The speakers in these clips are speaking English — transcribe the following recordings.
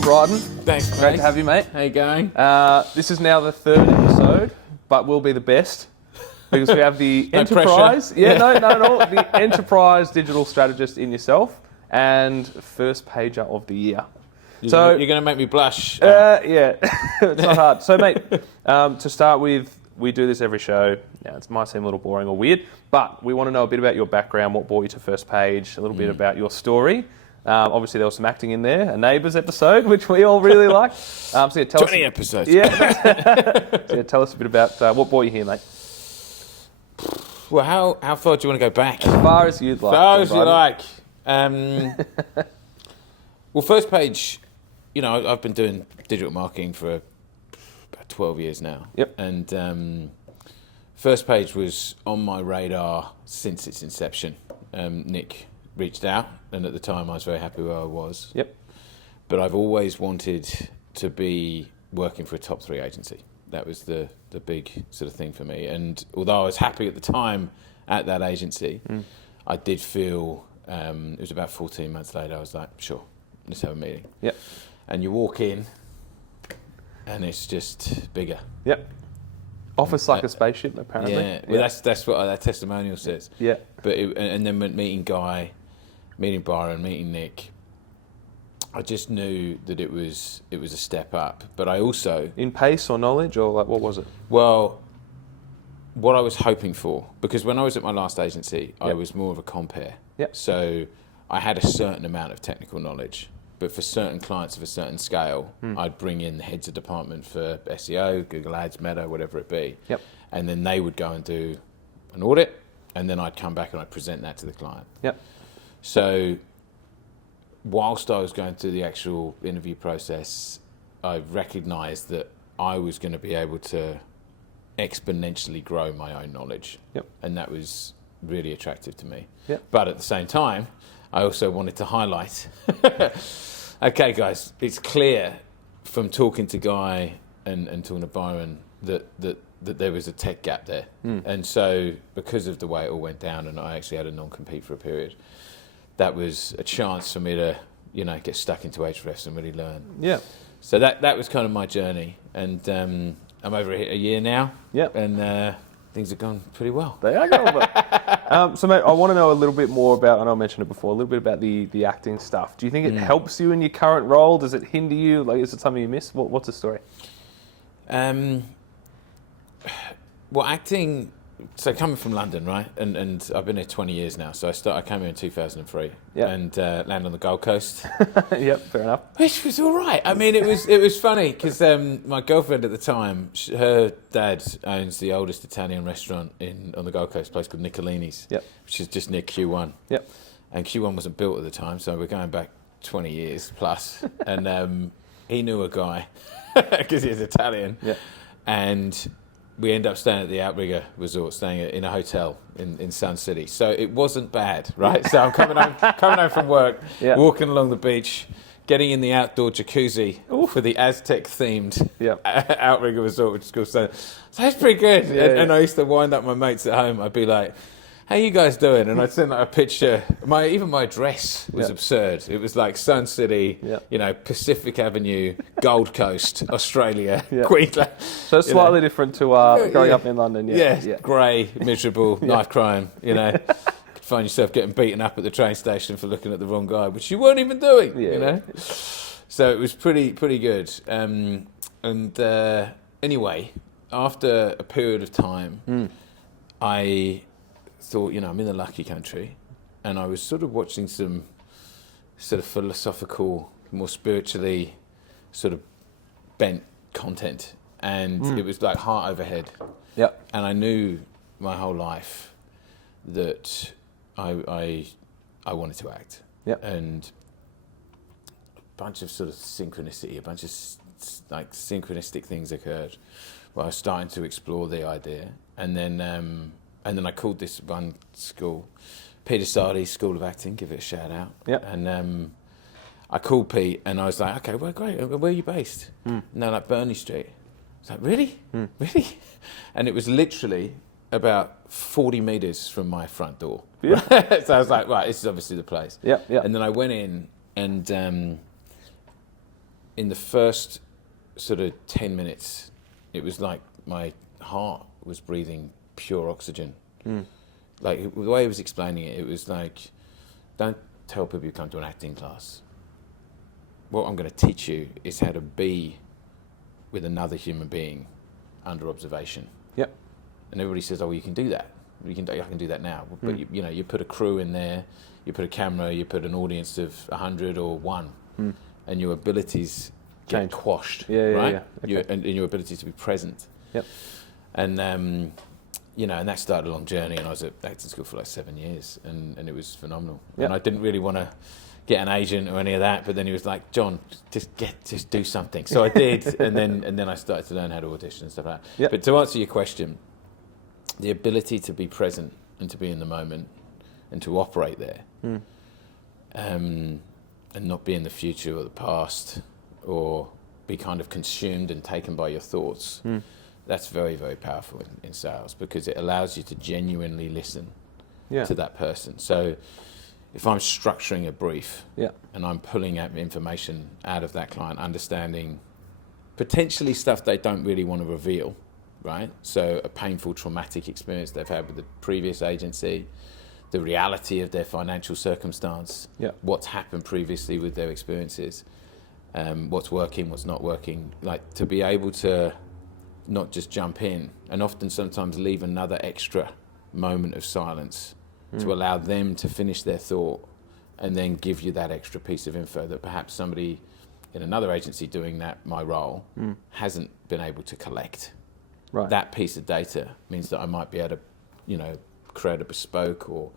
Jon Bryden. Thanks, Great mate. to have you, mate. How you going? This is now the third episode, but will be the best because we have the No enterprise. pressure. Not at all. The enterprise digital strategist in yourself and first pager of the year. You're going to make me blush. Yeah, it's not hard. So, mate, to start with, we do this every show. Now, it might seem a little boring or weird, but we want to know a bit about your background, what brought you to first page, a little bit about your story. Obviously, there was some acting in there, a Neighbours episode, which we all really liked. So yeah, tell 20 us, episodes. Yeah. So yeah, tell us a bit about what brought you here, mate. Well, how far do you want to go back? As far as you'd like. As far as Jon you Bryden. like. Well, first page, I've been doing digital marketing for about 12 years now. Yep. And first page was on my radar since its inception. Nick reached out, and at the time I was very happy where I was. Yep. But I've always wanted to be working for a top 3 agency. That was the big sort of thing for me. And although I was happy at the time at that agency, I did feel, it was about 14 months later, I was like, sure, let's have a meeting. Yep. And you walk in, and it's just bigger. Yep. Office like a spaceship, apparently. Yeah, well, that's what that testimonial says. Yeah. But and then meeting Guy, meeting Byron, meeting Nick, I just knew that it was a step up. But I also, In pace or knowledge, or like, what was it? well, what I was hoping for, because when I was at my last agency, I Yep. was more of a compere. Yep. So I had a certain amount of technical knowledge, but for certain clients of a certain scale, I'd bring in the heads of department for SEO, Google Ads, Meta, whatever it be. Yep. And then they would go and do an audit, and then I'd come back and I'd present that to the client. Yep. So whilst I was going through the actual interview process, I recognised that I was going to be able to exponentially grow my own knowledge. Yep. And that was really attractive to me. Yep. But at the same time, I also wanted to highlight, okay guys, it's clear from talking to Guy and talking to Byron that there was a tech gap there. And so because of the way it all went down, and I actually had a non-compete for a period, that was a chance for me to, get stuck into Ahrefs and really learn. Yeah. So that was kind of my journey. And I'm over a year now. Yep. And things have gone pretty well. They are going well. So, mate, I want to know a little bit more about, and I mentioned it before, a little bit about the acting stuff. Do you think it helps you in your current role? Does it hinder you? Like, is it something you miss? What's the story? Well, acting. So coming from London, right, and I've been here 20 years now. So I came here in 2003, Yep. and landed on the Gold Coast, Yep, fair enough. which was all right. I mean, it was funny because my girlfriend at the time, her dad owns the oldest Italian restaurant on the Gold Coast, a place called Nicolini's, Yep. which is just near Q1. Yep. And Q1 wasn't built at the time, so we're going back 20 years plus. And he knew a guy because he's Italian, Yep. and we ended up staying at the Outrigger Resort, staying in a hotel in Sun City. So it wasn't bad, right? So I'm coming home from work, Yeah. walking along the beach, getting in the outdoor jacuzzi for the Aztec-themed Yep. Outrigger Resort, which is called so that's pretty good. Yeah, and I used to wind up my mates at home. I'd be like, how you guys doing? And I'd send like a picture. Even my dress was Yeah. absurd. It was like Sun City, Yeah. Pacific Avenue, Gold Coast, Australia, Yeah. Queensland. So it's slightly different to growing up in London. Yeah, grey, miserable, knife crime, Could find yourself getting beaten up at the train station for looking at the wrong guy, which you weren't even doing, Yeah. So it was pretty good. Anyway, after a period of time, I thought, I'm in the lucky country, and I was sort of watching some sort of philosophical, more spiritually sort of bent content, and it was like heart over head. Yep. And I knew my whole life that I wanted to act. Yep. And a bunch of sort of synchronicity, a bunch of like synchronistic things occurred where I was starting to explore the idea. And then I called this one school, Peter Sardi's School of Acting, give it a shout out. Yep. And I called Pete and I was like, okay, well, great, where are you based? And they're like, Burnley Street. I was like, really? Really? And it was literally about 40 metres from my front door. Yeah. So I was like, right, this is obviously the place. Yeah, yeah. And then I went in and in the first sort of 10 minutes, it was like my heart was breathing pure oxygen. Like the way he was explaining it, it was like, don't tell people you come to an acting class. What I'm going to teach you is how to be with another human being under observation. Yep. And everybody says, oh, you can do that. I can do that now. But you put a crew in there, you put a camera, you put an audience of 100 or 1, and your abilities get quashed, right? Yeah. Okay. And your ability to be present. Yep. And and that started a long journey. And I was at acting school for like 7 years, and it was phenomenal. Yep. And I didn't really want to get an agent or any of that, but then he was like, John, just do something. So I did, and then I started to learn how to audition and stuff like that. Yep. But to answer your question, the ability to be present and to be in the moment and to operate there, and not be in the future or the past, or be kind of consumed and taken by your thoughts, that's very, very powerful in sales, because it allows you to genuinely listen to that person. So if I'm structuring a brief and I'm pulling out information out of that client, understanding potentially stuff they don't really want to reveal, right? So a painful, traumatic experience they've had with the previous agency, the reality of their financial circumstance, what's happened previously with their experiences, what's working, what's not working, like to be able to not just jump in, and often sometimes leave another extra moment of silence to allow them to finish their thought, and then give you that extra piece of info that perhaps somebody in another agency doing my role hasn't been able to collect. Right. That piece of data means that I might be able to, create a bespoke or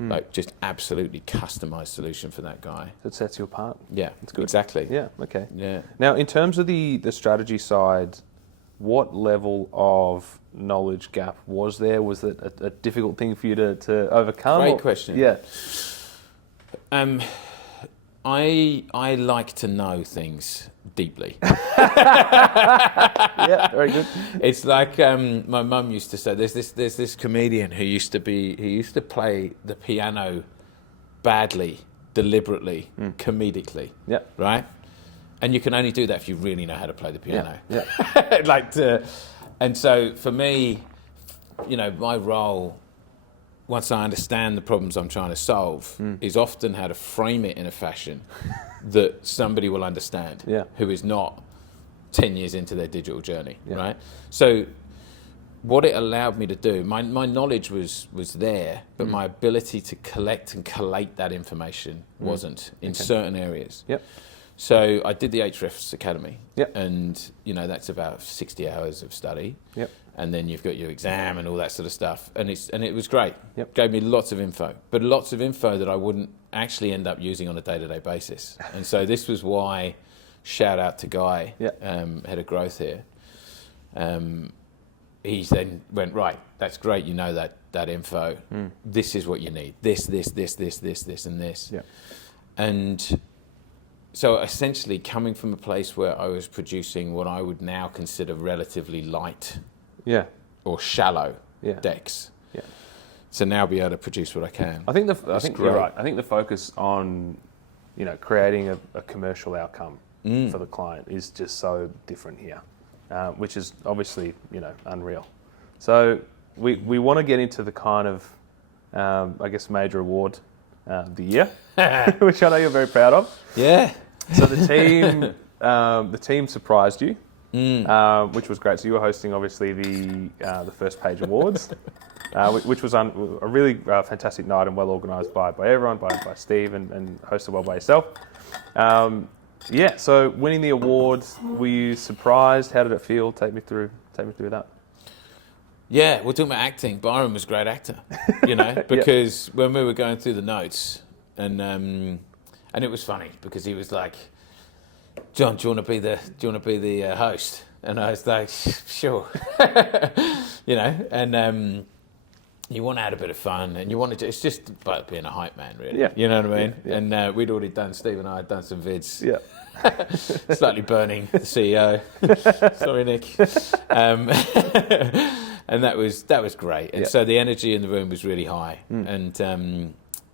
like just absolutely customized solution for that guy. That sets you apart. Yeah, That's good. Exactly. Yeah, okay. Yeah. Now, in terms of the strategy side, what level of knowledge gap was there? Was it a difficult thing for you to overcome? Great question. Yeah. I like to know things deeply. Yeah, very good. It's like my mum used to say. There's this comedian who used to play the piano badly, deliberately, comedically. Yeah. Right. And you can only do that if you really know how to play the piano. Yeah. And so for me, my role, once I understand the problems I'm trying to solve, is often how to frame it in a fashion that somebody will understand, who is not 10 years into their digital journey, right? So what it allowed me to do, my knowledge was there, but my ability to collect and collate that information wasn't in certain areas. Yep. So I did the Ahrefs Academy, Yep. and that's about 60 hours of study. Yep. And then you've got your exam and all that sort of stuff, and it was great. Yep. Gave me lots of info, but lots of info that I wouldn't actually end up using on a day-to-day basis. And so this was why, shout out to Guy, head of growth here. He then went, right, that's great, that info. This is what you need. This, and this. Yeah. And so essentially coming from a place where I was producing what I would now consider relatively light or shallow decks. Yeah. So now be able to produce what I can. I think you're right. I think the focus on, creating a commercial outcome for the client is just so different here, which is obviously, unreal. So we want to get into the kind of, major award of the year, which I know you're very proud of. Yeah. So the team surprised you, which was great. So you were hosting, obviously, the First Page Awards, which was a really fantastic night and well organised by everyone, by Steve, and hosted well by yourself. So winning the awards, were you surprised? How did it feel? Take me through that. Yeah, we're talking about acting. Byron was a great actor, because when we were going through the notes, and it was funny because he was like, John, do you want to be the host? And I was like, sure. And you want to add a bit of fun, and you want to, it's just about being a hype man, really. Yeah. You know what I mean? Yeah. And we'd already done, Steve and I had done some vids. Yeah. Slightly burning the CEO. Sorry, Nick. And that was great. And so the energy in the room was really high. And so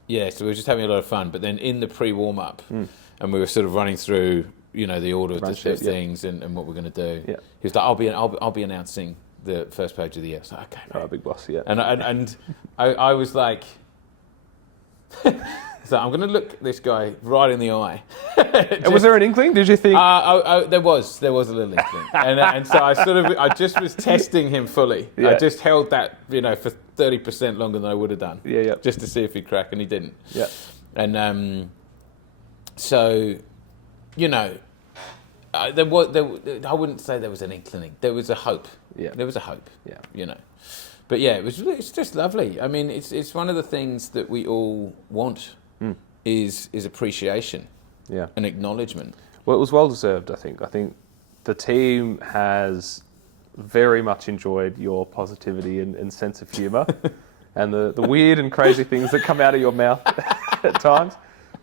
we were just having a lot of fun. But then in the pre-warm-up, and we were sort of running through the order of Run the sheet, things and what we're going to do. Yeah. He was like, I'll be announcing the first page of the year. I was like, okay, mate. Oh, big boss, yeah. And I was like, so I'm going to look this guy right in the eye. And was there an inkling? Did you think? There was a little inkling, and so I just was testing him fully. Yeah. I just held that for 30% longer than I would have done. Yeah. Just to see if he'd crack, and he didn't. Yeah. And so, there was. I wouldn't say there was an inkling. There was a hope. Yeah. There was a hope. Yeah. But yeah, it's just lovely. I mean, it's one of the things that we all want is appreciation, and acknowledgement. Well, it was well deserved, I think. I think the team has very much enjoyed your positivity and sense of humour, and the weird and crazy things that come out of your mouth at times.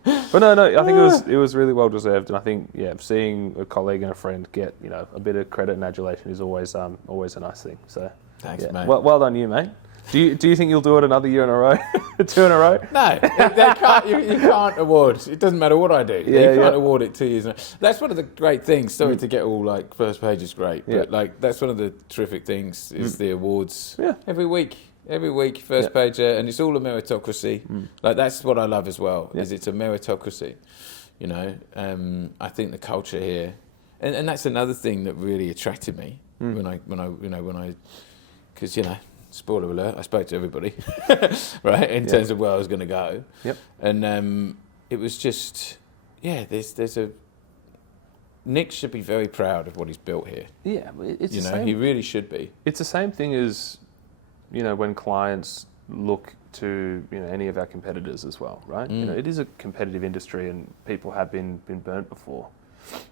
But no, I think it was really well deserved, and I think seeing a colleague and a friend get a bit of credit and adulation is always a nice thing. So thanks, mate. Well done, you, mate. Do you think you'll do it another year in a row, 2 in a row? No, you can't award. It doesn't matter what I do. You can't award it 2 years. That's one of the great things. Sorry to get all first page is great, but that's one of the terrific things is the awards. Yeah. Every week, first page, and it's all a meritocracy. That's what I love as well. Is it's a meritocracy. I think the culture here, and that's another thing that really attracted me when I, because spoiler alert, I spoke to everybody, right, in terms of where I was going to go. Yep. And it was just, Nick should be very proud of what he's built here. Yeah, it's the same. He really should be. It's the same thing as, when clients look to, any of our competitors as well, right? It is a competitive industry and people have been burnt before.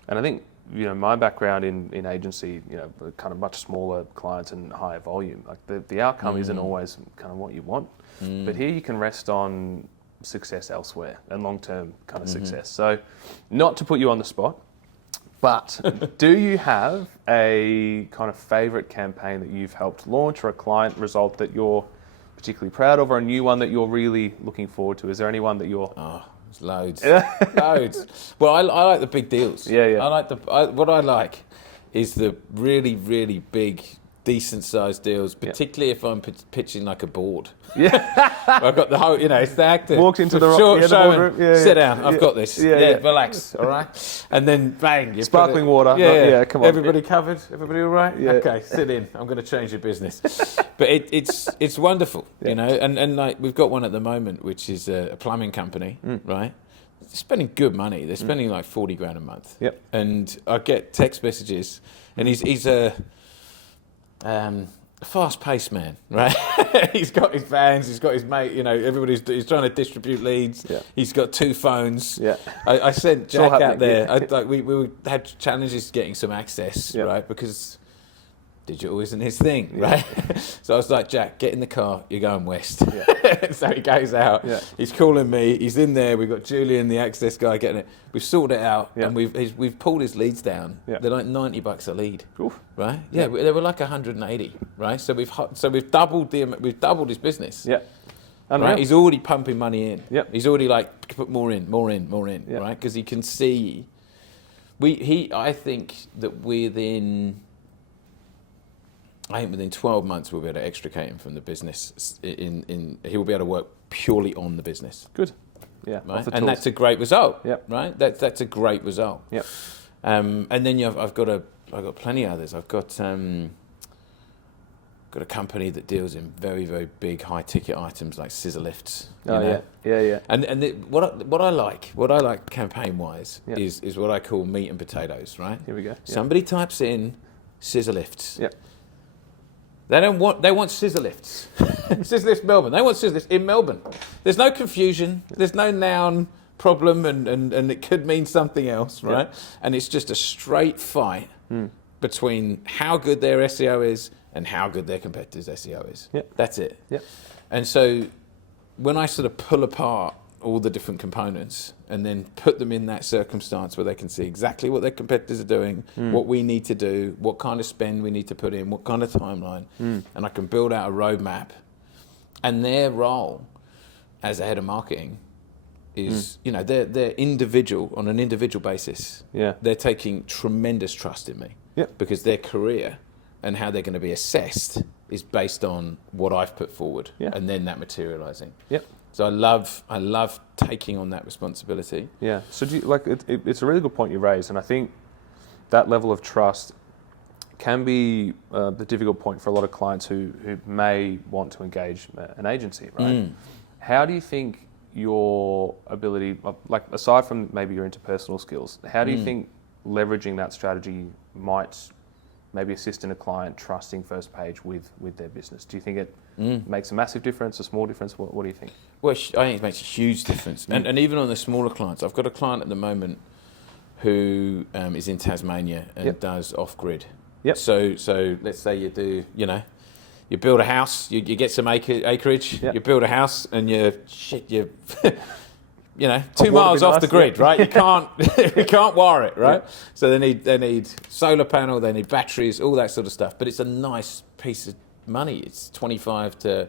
And I think, my background in agency, kind of much smaller clients and higher volume, like the outcome isn't always kind of what you want. But here you can rest on success elsewhere and long-term kind of success. So not to put you on the spot, but do you have a kind of favourite campaign that you've helped launch or a client result that you're particularly proud of or a new one that you're really looking forward to? Is there anyone that you're... There's loads. Loads. Well, I like the big deals. Yeah. I like what I like is the really, really big, decent-sized deals, particularly if I'm pitching like a board. Yeah. I've got the whole, it's the actor. Walked into the boardroom. Sit down. I've got this. Relax. All right. And then bang. Sparkling water. Yeah. Come on. Everybody covered? Everybody all right? Yeah. Okay, sit in. I'm going to change your business. But it's wonderful, and like we've got one at the moment, which is a plumbing company, right? They're spending good money. They're spending like 40 grand a month. Yep. And I get text messages, and he's a fast-paced man, right? He's got his vans, he's got his mate, he's trying to distribute leads. Yeah. He's got 2 phones. Yeah. I sent Jack out there. We had challenges getting some access, right? Because digital isn't his thing, right? So I was like, Jack, get in the car, you're going west. Yeah. So he goes out, he's calling me, he's in there, we've got Julian, the access guy, getting it. We've sorted it out, and we've pulled his leads down. Yeah. They're like $90 a lead, right? Yeah, they were like 180, right? So we've doubled his business. Yeah. Right? He's already pumping money in. Yep. He's already put more in, right? Because he can see. I think that within 12 months we'll be able to extricate him from the business. He will be able to work purely on the business. Good. Yeah. Right? And that's a great result. Yep. Right. That's a great result. Yep. And then I've got plenty of others. I've got a company that deals in very, very big high ticket items like scissor lifts. Yeah. And what I like campaign wise is what I call meat and potatoes. Right. Here we go. Somebody types in scissor lifts. Yep. They want scissor lifts. Scissor lifts Melbourne. They want scissor lifts in Melbourne. There's no confusion. There's no noun problem and it could mean something else, right? Yeah. And it's just a straight fight between how good their SEO is and how good their competitors' SEO is. Yeah. That's it. Yeah. And so when I sort of pull apart all the different components and then put them in that circumstance where they can see exactly what their competitors are doing, what we need to do, what kind of spend we need to put in, what kind of timeline, and I can build out a roadmap. And their role as a head of marketing is, they're individual on an individual basis. Yeah. They're taking tremendous trust in me. Yep. Because their career and how they're going to be assessed is based on what I've put forward, and then that materializing. Yep. So I love taking on that responsibility. Yeah. So do you, it's a really good point you raised, and I think that level of trust can be the difficult point for a lot of clients who may want to engage an agency, right? How do you think your ability, aside from maybe your interpersonal skills, how do you think leveraging that strategy might maybe assist in a client trusting First Page with their business? Do you think it makes a massive difference, a small difference? What do you think? Well, I think it makes a huge difference. And even on the smaller clients, I've got a client at the moment who is in Tasmania and does off-grid. Yep. So let's say you do, you build a house, you get some acreage, you build a house, and you 2 miles off the grid, right? You can't wire it, right? Yeah. So they need solar panel, they need batteries, all that sort of stuff. But it's a nice piece of money. It's 25 to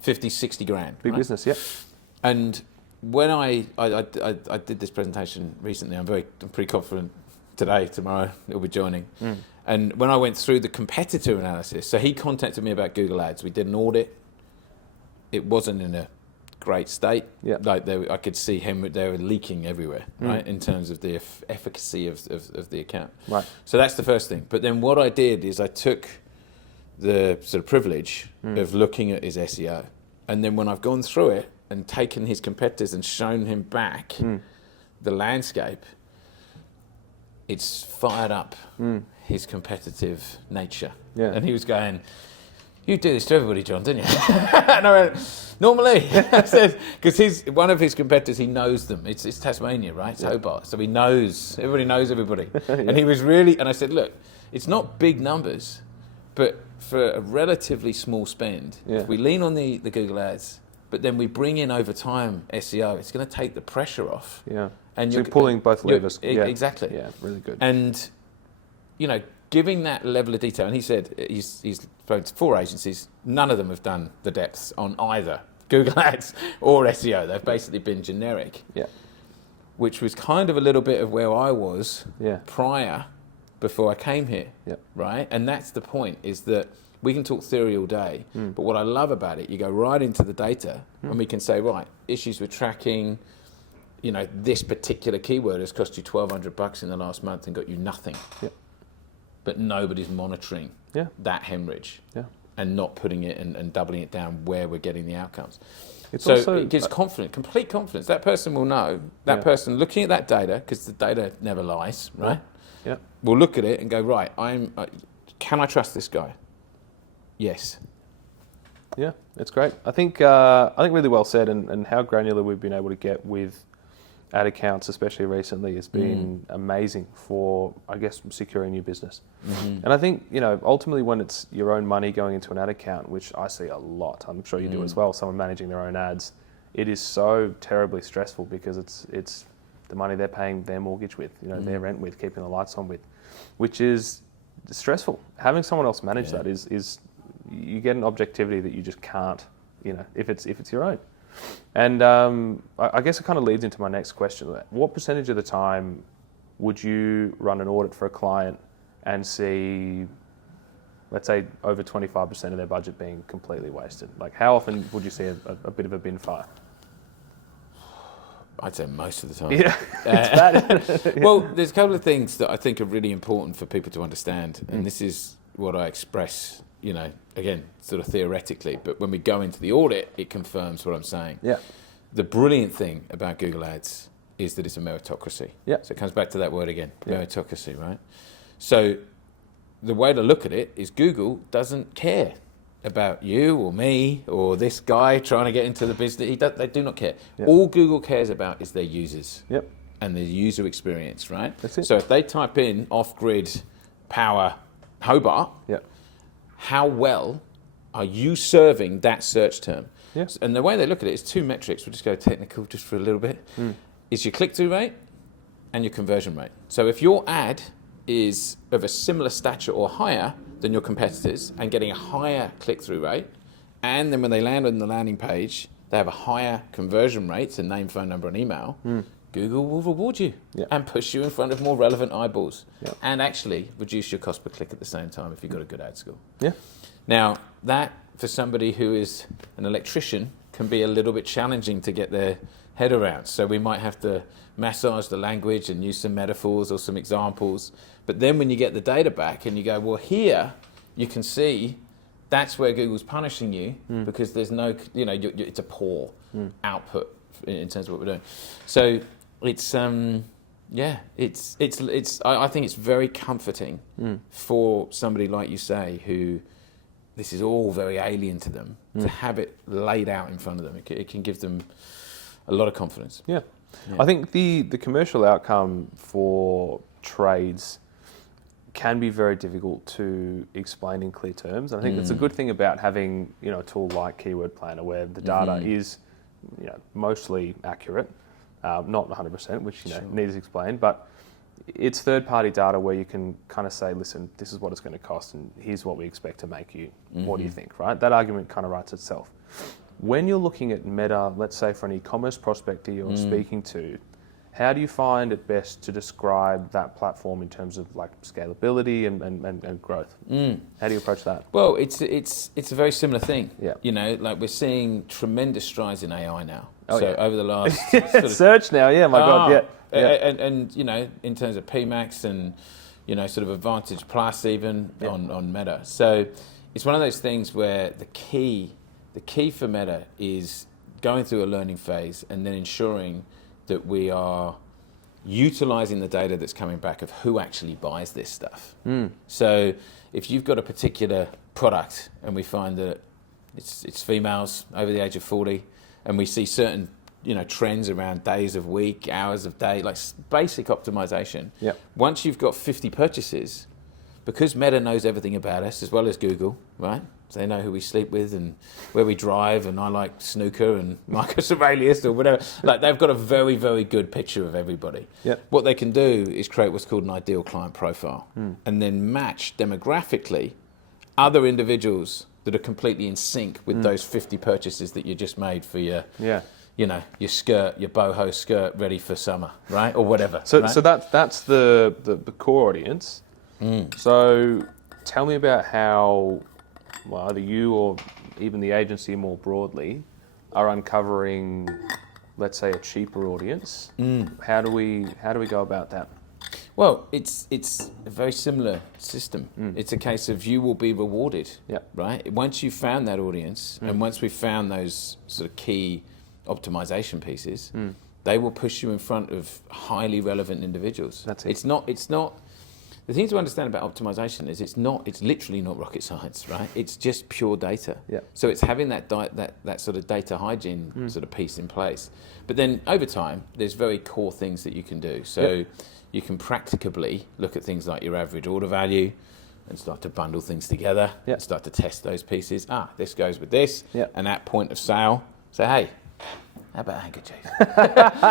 50, 60 grand. Big business, yeah. And when I did this presentation recently, I'm pretty confident today, tomorrow, he'll be joining. And when I went through the competitor analysis, so he contacted me about Google Ads. We did an audit. It wasn't in a great state. Yeah. I could see they were leaking everywhere, right, in terms of the efficacy of the account. Right. So that's the first thing. But then what I did is I took the sort of privilege of looking at his SEO. And then when I've gone through it and taken his competitors and shown him back the landscape, it's fired up his competitive nature. Yeah. And he was going, "You do this to everybody, Jon, didn't you?" And I went, "Normally." I said, because one of his competitors, he knows them. It's Tasmania, right? It's Hobart. So everybody knows everybody. And he was and I said, "Look, it's not big numbers, but for a relatively small spend, if we lean on the Google Ads, but then we bring in over time SEO, it's going to take the pressure off." Yeah. And so you're pulling both levers. Exactly. Yeah, really good. And, giving that level of detail, and he said he's spoken to 4 agencies, none of them have done the depths on either Google Ads or SEO. They've basically been generic. Yeah. Which was kind of a little bit of where I was prior, before I came here. Yeah. Right? And that's the point, is that we can talk theory all day, but what I love about it, you go right into the data and we can say, right, issues with tracking, this particular keyword has cost you $1,200 in the last month and got you nothing. Yeah. But nobody's monitoring that hemorrhage and not putting it and doubling it down where we're getting the outcomes. It gives complete confidence. That person will know, that person looking at that data, because the data never lies, right? Yeah. Will look at it and go, right, can I trust this guy? Yes. Yeah, it's great. I think really well said, and how granular we've been able to get with ad accounts, especially recently, has been amazing for, I guess, securing new business. And I think, ultimately when it's your own money going into an ad account, which I see a lot, I'm sure you do as well, someone managing their own ads, it is so terribly stressful because it's the money they're paying their mortgage with, their rent with, keeping the lights on with, which is stressful. Having someone else manage that is you get an objectivity that you just can't, if it's your own. And I guess it kind of leads into my next question. What percentage of the time would you run an audit for a client and see, let's say, over 25% of their budget being completely wasted? Like, how often would you see a bit of a bin fire? I'd say most of the time. Yeah, it's bad. Well, there's a couple of things that I think are really important for people to understand, and this is what I express, again, sort of theoretically, but when we go into the audit, it confirms what I'm saying. Yeah. The brilliant thing about Google Ads is that it's a meritocracy. Yeah. So it comes back to that word again, meritocracy, right? So the way to look at it is Google doesn't care about you or me or this guy trying to get into the business. They do not care. Yep. All Google cares about is their users and their user experience, right? That's it. So if they type in off-grid power Hobart, how well are you serving that search term? Yes. And the way they look at it is 2 metrics. We'll just go technical just for a little bit. Is your click-through rate and your conversion rate. So if your ad is of a similar stature or higher than your competitors and getting a higher click-through rate, and then when they land on the landing page, they have a higher conversion rate to name, phone number, and email, Google will reward you and push you in front of more relevant eyeballs and actually reduce your cost per click at the same time if you've got a good ad score. Yeah. Now, that for somebody who is an electrician can be a little bit challenging to get their head around. So we might have to massage the language and use some metaphors or some examples. But then when you get the data back and you go, well, here you can see that's where Google's punishing you because there's no, it's a poor output in terms of what we're doing. So it's, I think it's very comforting for somebody like you say, who this is all very alien to them, to have it laid out in front of them. It can give them a lot of confidence. Yeah. I think the commercial outcome for trades can be very difficult to explain in clear terms. And I think it's a good thing about having, a tool like Keyword Planner where the data is, mostly accurate, not 100%, which, needs explained, but it's third-party data where you can kind of say, listen, this is what it's going to cost and here's what we expect to make you. What do you think, right? That argument kind of writes itself. When you're looking at Meta, let's say for an e-commerce prospect that you're speaking to, how do you find it best to describe that platform in terms of like scalability and growth? How do you approach that? Well, it's a very similar thing. Yeah. Like we're seeing tremendous strides in AI now. Oh, so yeah. over the last search now, God, yeah. And in terms of PMax and sort of Advantage Plus even on Meta. So it's one of those things where the key for Meta is going through a learning phase and then ensuring that we are utilizing the data that's coming back of who actually buys this stuff. So if you've got a particular product and we find that it's females over the age of 40 and we see certain trends around days of week, hours of day, like basic optimization. Once you've got 50 purchases, because Meta knows everything about us as well as Google, right? So they know who we sleep with and where we drive, and I like snooker and Marcus Aurelius or whatever. Like they've got a very, very good picture of everybody. What they can do is create what's called an ideal client profile and then match demographically other individuals that are completely in sync with those 50 purchases that you just made for your your skirt, your boho skirt ready for summer, right? Or whatever. So right? so that's the core audience. So tell me about how either you or even the agency more broadly are uncovering, let's say, a cheaper audience. How do we go about that? Well, it's a very similar system. It's a case of you will be rewarded, right? Once you've found that audience and once we've found those sort of key optimization pieces, they will push you in front of highly relevant individuals. That's it. It's not. The thing to understand about optimization is it's literally not rocket science, right? It's just pure data. So it's having that sort of data hygiene sort of piece in place. But then over time, there's very core things that you can do. So you can practicably look at things like your average order value and start to bundle things together, start to test those pieces. This goes with this, and at point of sale, say, hey, how about a handkerchief?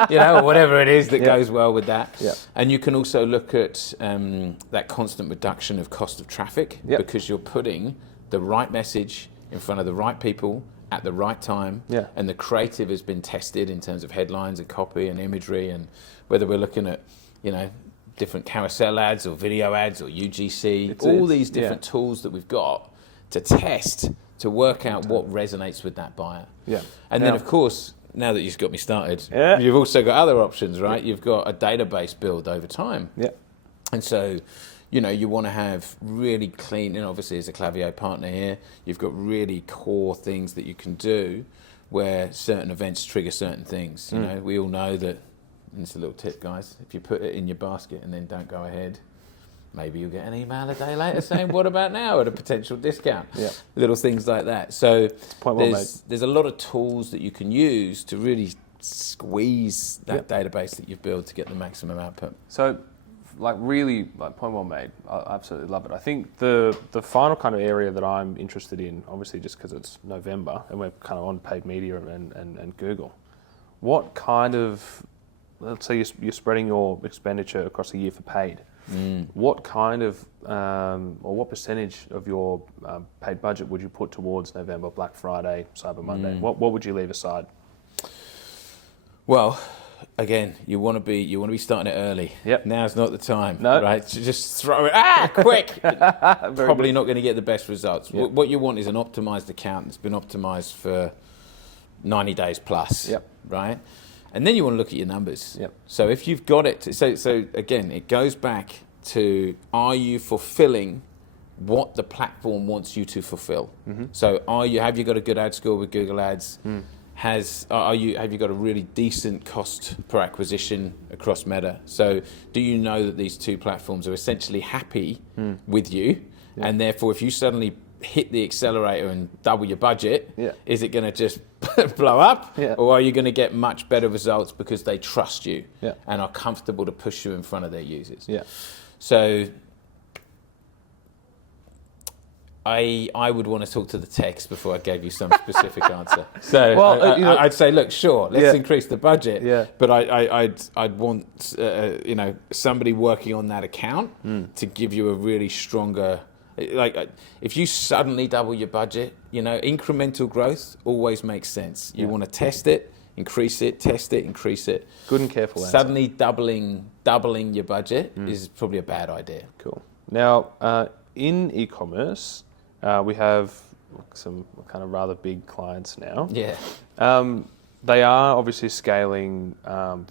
Or whatever it is that goes well with that. And you can also look at that constant reduction of cost of traffic because you're putting the right message in front of the right people at the right time. And the creative has been tested in terms of headlines and copy and imagery, and whether we're looking at, different carousel ads or video ads or UGC, all these different tools that we've got to test to work out what resonates with that buyer. And then, of course, now that you've got me started, you've also got other options, right? You've got a database build over time. And so, you want to have really clean, and obviously as a Clavier partner here, you've got really core things that you can do where certain events trigger certain things. We all know that, and it's a little tip, guys, if you put it in your basket and then don't go ahead, maybe you'll get an email a day later saying, what about now, at a potential discount? Little things like that. So there's a lot of tools that you can use to really squeeze that database that you've built to get the maximum output. So, really, point well made. I absolutely love it. I think the final kind of area that I'm interested in, obviously just because it's November and we're kind of on paid media and Google, what kind of, let's say you're spreading your expenditure across a year for paid, What kind of, or what percentage of your paid budget would you put towards November, Black Friday, Cyber Monday? What would you leave aside? Well, again, you want to be starting it early. Yep. Now's not the time, No. right? So just throw it quick. Probably good. not going to get the best results. Yep. What you want is an optimized account that's been optimized for 90 days plus, Yep. right? And then you want to look at your numbers. Yep. So if you've got it, so again, it goes back to, are you fulfilling what the platform wants you to fulfill? So have you got a good ad score with Google Ads? Have you got a really decent cost per acquisition across Meta? So do you know that these two platforms are essentially happy with you? Yeah. And therefore, if you suddenly hit the accelerator and double your budget, is it going to just blow up? Yeah. Or are you going to get much better results because they trust you Yeah. and are comfortable to push you in front of their users? Yeah. So I would want to talk to the text before I gave you some specific answer. So Well, I'd say, look, sure, let's increase the budget. Yeah. But I'd want somebody working on that account to give you a really stronger. Like, if you suddenly double your budget, incremental growth always makes sense. You want to test it, increase it, test it, increase it. Good and careful answer. Suddenly doubling your budget is probably a bad idea. Cool. Now, in e-commerce, we have some kind of rather big clients now. Yeah. They are obviously scaling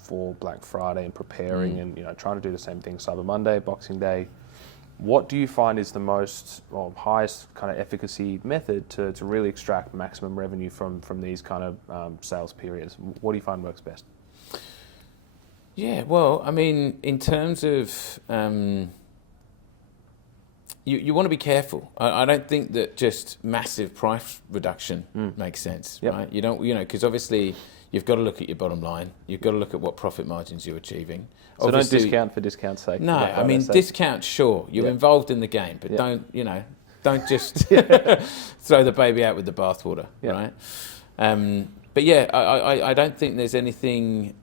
for Black Friday and preparing and trying to do the same thing Cyber Monday, Boxing Day. What do you find is the most or highest kind of efficacy method to really extract maximum revenue from these kind of sales periods? What do you find works best? Yeah, well, I mean, in terms of you want to be careful. I don't think that just massive price reduction makes sense, right? You don't, because obviously you've got to look at your bottom line. You've got to look at what profit margins you're achieving. So Obviously, don't discount for discount's sake. No, I mean, discount, sure. You're involved in the game, but don't just throw the baby out with the bathwater, right? But yeah, I don't think there's anything.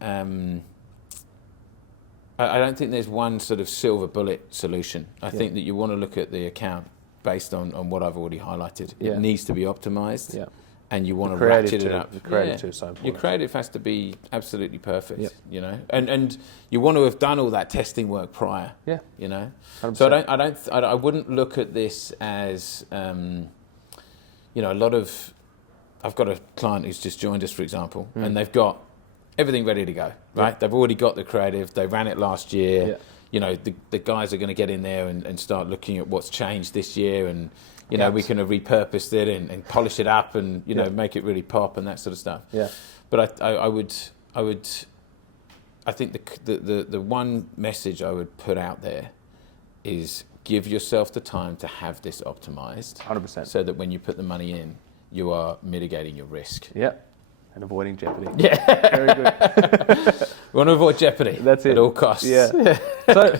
I don't think there's one sort of silver bullet solution. I think that you want to look at the account based on what I've already highlighted. Yeah. It needs to be optimized. Yeah. And you want to ratchet it up. The creative too is so important. Your creative has to be absolutely perfect, and you want to have done all that testing work prior. Yeah. 100%. So I wouldn't look at this as, a lot of. I've got a client who's just joined us, for example, and they've got everything ready to go. Right, they've already got the creative. They ran it last year. Yeah. The guys are going to get in there and start looking at what's changed this year and. We can have repurposed it and polish it up and make it really pop and that sort of stuff. Yeah. But I think the one message I would put out there is give yourself the time to have this optimized. 100%. So that when you put the money in, you are mitigating your risk. Yeah. And avoiding jeopardy. Yeah. Very good. We want to avoid jeopardy. That's it. At all costs. Yeah.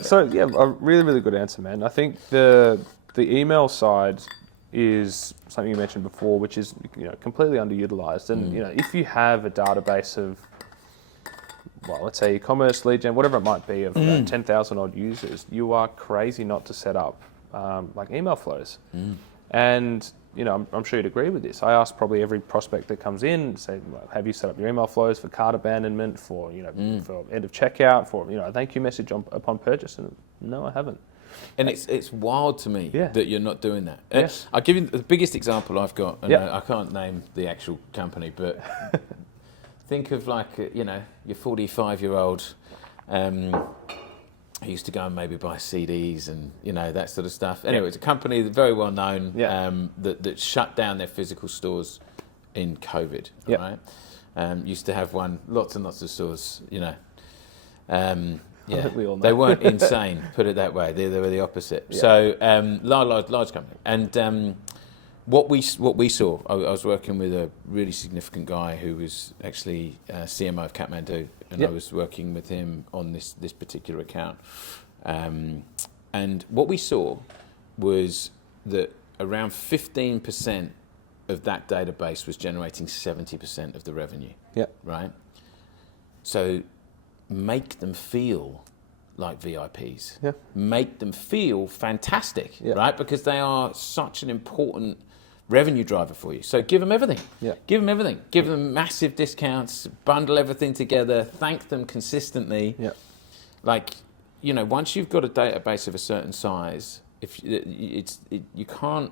So a really, really good answer, man. I think the email side is something you mentioned before, which is completely underutilized. And if you have a database of, well, let's say e-commerce, lead gen, whatever it might be, of 10,000 odd users, you are crazy not to set up like email flows. And I'm sure you'd agree with this. I ask probably every prospect that comes in, say, well, have you set up your email flows for cart abandonment, for for end of checkout, for a thank you message upon purchase? And no, I haven't. And it's wild to me that you're not doing that. Yes. I'll give you the biggest example I've got, and I can't name the actual company, but think of like, your 45-year-old who used to go and maybe buy CDs and, that sort of stuff. Anyway, it's a company that's very well known that shut down their physical stores in COVID, right? Used to have lots and lots of stores, Yeah, we all know. They weren't insane, put it that way. They were the opposite. Yeah. So large company. And what we saw, I was working with a really significant guy who was actually CMO of Kathmandu, and I was working with him on this particular account. And what we saw was that around 15% of that database was generating 70% of the revenue. Yeah. Right? So make them feel like VIPs. Yeah. Make them feel fantastic, Yeah. right? Because they are such an important revenue driver for you. So give them everything. Yeah. Give them everything. Give them massive discounts, bundle everything together, thank them consistently. Yeah. Like, you know, once you've got a database of a certain size, you can't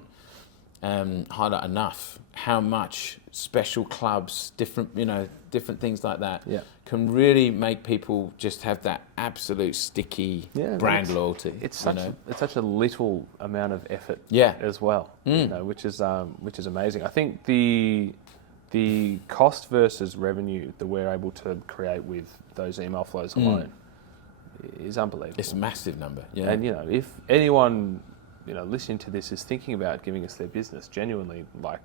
highlight enough how much special clubs, different things like that, Yeah. can really make people just have that absolute sticky brand loyalty. It's such a little amount of effort Yeah. as well, which is amazing. I think the cost versus revenue that we're able to create with those email flows alone is unbelievable. It's a massive number. Yeah. And if anyone listening to this is thinking about giving us their business, genuinely, like,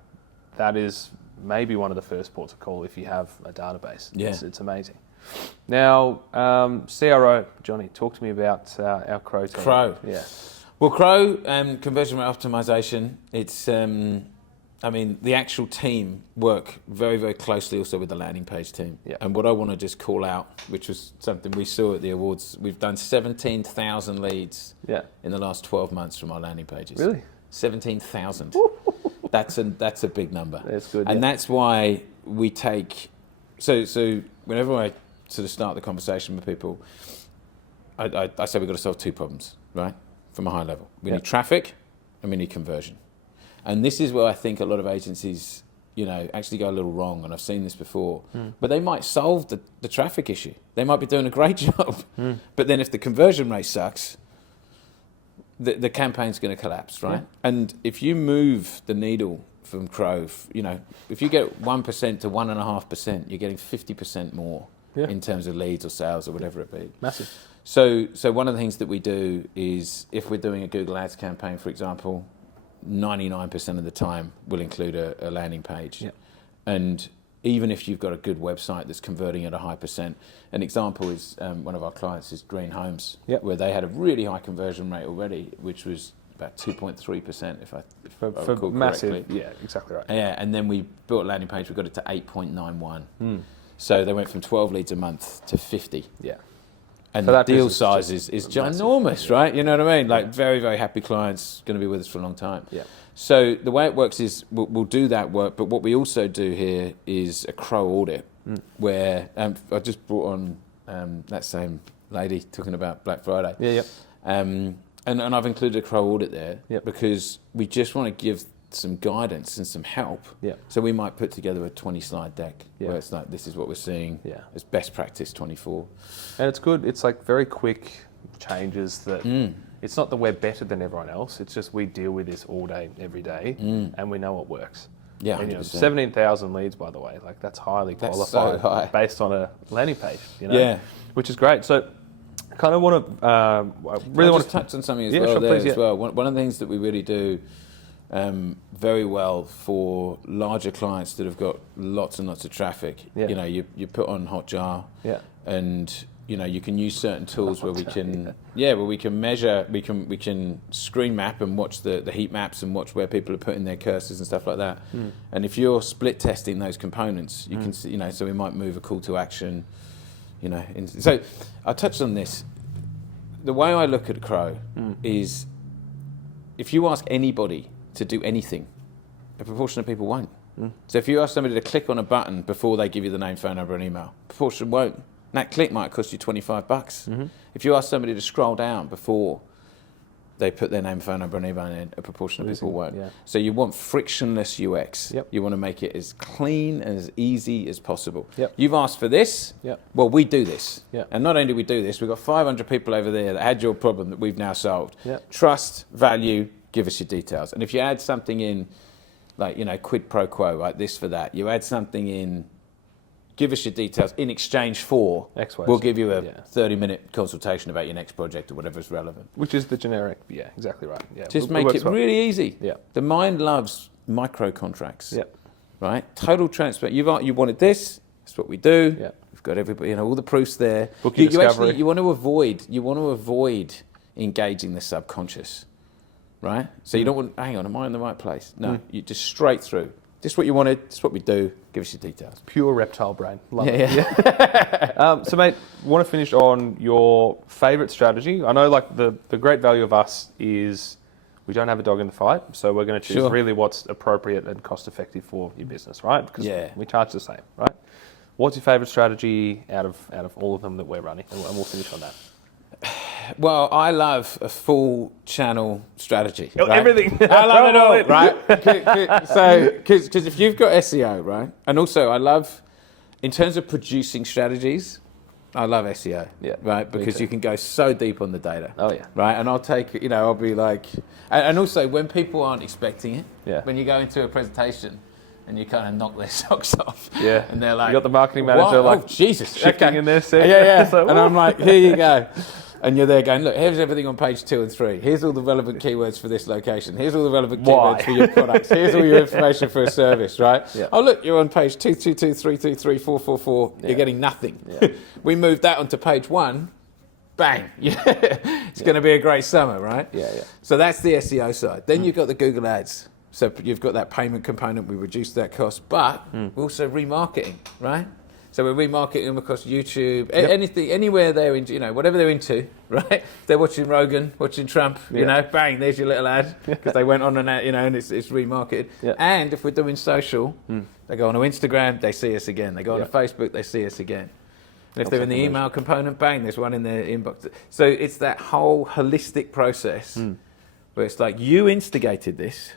that is maybe one of the first ports of call if you have a database. Yeah. It's amazing. Now, CRO, Johnny, talk to me about our Crow team. Crow. Yeah. Well, Crow, conversion rate optimization, it's, the actual team work very, very closely also with the landing page team. Yeah. And what I want to just call out, which was something we saw at the awards, we've done 17,000 leads in the last 12 months from our landing pages. Really? 17,000. That's a big number. That's good. And that's why we take, so whenever I sort of start the conversation with people, I say we've got to solve two problems, right? From a high level. We need traffic and we need conversion. And this is where I think a lot of agencies, actually go a little wrong, and I've seen this before. But they might solve the traffic issue. They might be doing a great job. But then if the conversion rate sucks, the campaign's going to collapse, right? Yeah. And if you move the needle from Crow, if you get 1% to 1.5%, you're getting 50% more in terms of leads or sales or whatever it be. Massive. So one of the things that we do is, if we're doing a Google Ads campaign, for example, 99% of the time we'll include a landing page. Yeah. And even if you've got a good website that's converting at a high percent, an example is one of our clients is Green Homes, where they had a really high conversion rate already, which was about 2.3%, if I recall massive, correctly. yeah, exactly right. Yeah, and then we built a landing page, we got it to 8.91. So they went from 12 leads a month to 50. Yeah. And So the that deal business size is is just ginormous, massive, right? You know what I mean? Like, very, very happy clients, going to be with us for a long time. Yeah. So the way it works is we'll do that work, but what we also do here is a Crow audit, where I just brought on that same lady talking about Black Friday. Yeah, And I've included a Crow audit there because we just want to give some guidance and some help. Yeah. So we might put together a 20-slide deck where it's like, this is what we're seeing as best practice 24. And it's good. It's like very quick changes that it's not that we're better than everyone else. It's just we deal with this all day, every day, and we know what works. Yeah, and, 100%. 17,000 leads, by the way, like that's highly That's qualified so high. based on a landing page, which is great. So I kind of want to, I really want to touch on something as Yeah, well sure, there please, as well. One of the things that we really do very well for larger clients that have got lots and lots of traffic. Yeah. You put on Hotjar, and you can use certain tools where we can where we can measure, we can screen map and watch the heat maps and watch where people are putting their cursors and stuff like that. And if you're split testing those components, you can see, so we might move a call to action, so I touched on this. The way I look at Crow is, if you ask anybody to do anything, a proportion of people won't. So if you ask somebody to click on a button before they give you the name, phone number and email, a proportion won't. And that click might cost you $25. If you ask somebody to scroll down before they put their name, phone number and email in, a proportion of people won't. Yeah. So you want frictionless UX. Yep. You want to make it as clean and as easy as possible. Yep. You've asked for this. Yep. Well, we do this. Yep. And not only do we do this, we've got 500 people over there that had your problem that we've now solved. Yep. Trust, value, give us your details. And if you add something in, like, quid pro quo, right, this for that, you add something in, give us your details in exchange for, X, Y, we'll Z. give you a Yeah. 30-minute consultation about your next project or whatever is relevant. which is the generic, yeah, exactly right. Yeah, Just it make works it well. really easy. Yeah. The mind loves micro contracts. Yeah. Right? Total transparent. You wanted this, that's what we do. Yeah. We've got everybody, all the proofs there. Booking discovery. You want to avoid engaging the subconscious. Right? So you don't want, hang on, am I in the right place? No, you just straight through. Just what you wanted. Just what we do. Give us your details. Pure reptile brain. Love it. Yeah. So, mate, want to finish on your favourite strategy? I know, like, the great value of us is we don't have a dog in the fight, so we're going to choose really what's appropriate and cost-effective for your business, right? Because we charge the same, right? What's your favourite strategy out of all of them that we're running? And we'll finish on that. Well, I love a full channel strategy. Right? Everything. I love it all, right? So, because if you've got SEO, right, and also I love, in terms of producing strategies, I love SEO, right, because you can go so deep on the data. Oh yeah. Right, and I'll take, I'll be like, and also when people aren't expecting it, when you go into a presentation and you kind of knock their socks off, and they're like, you got the marketing manager like, oh Jesus, shifting in their seat. Yeah. So, and I'm like, here you go. And you're there going, look, here's everything on page 2 and 3. Here's all the relevant keywords for this location. Here's all the relevant keywords for your products. Here's all your information for a service, right? Yeah. Oh, look, you're on page 222, 323, 444. You're getting nothing. Yeah. We moved that onto page 1. Bang. It's going to be a great summer, right? Yeah. So that's the SEO side. Then you've got the Google Ads. So you've got that payment component. We reduced that cost. But we're also remarketing, right? So we're remarketing them across YouTube, anything, anywhere they're into, whatever they're into, right? If they're watching Rogan, watching Trump, bang, there's your little ad, because they went on an ad, and it's remarketed. Yeah. And if we're doing social, they go on to Instagram, they see us again. They go on to Facebook, they see us again. And if they're in the email component, bang, there's one in their inbox. So it's that whole holistic process where it's like, you instigated this,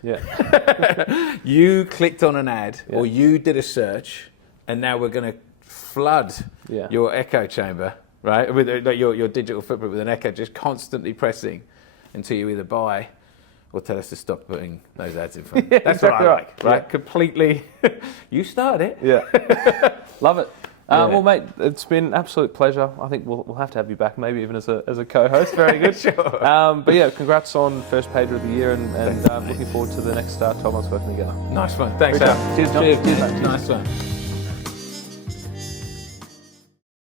you clicked on an ad, or you did a search, and now we're going to flood your echo chamber, right? With your digital footprint with an echo, just constantly pressing until you either buy or tell us to stop putting those ads in front. That's exactly what I like, right? Yeah. Completely. You started it. Yeah. Love it. Well, mate, it's been an absolute pleasure. I think we'll have to have you back, maybe even as a co-host. Very good. Sure. But yeah, congrats on first page of the year, and looking forward to the next 12 months working together. Nice one. Thanks, Sam. Cheers, John. Cheers. Nice one.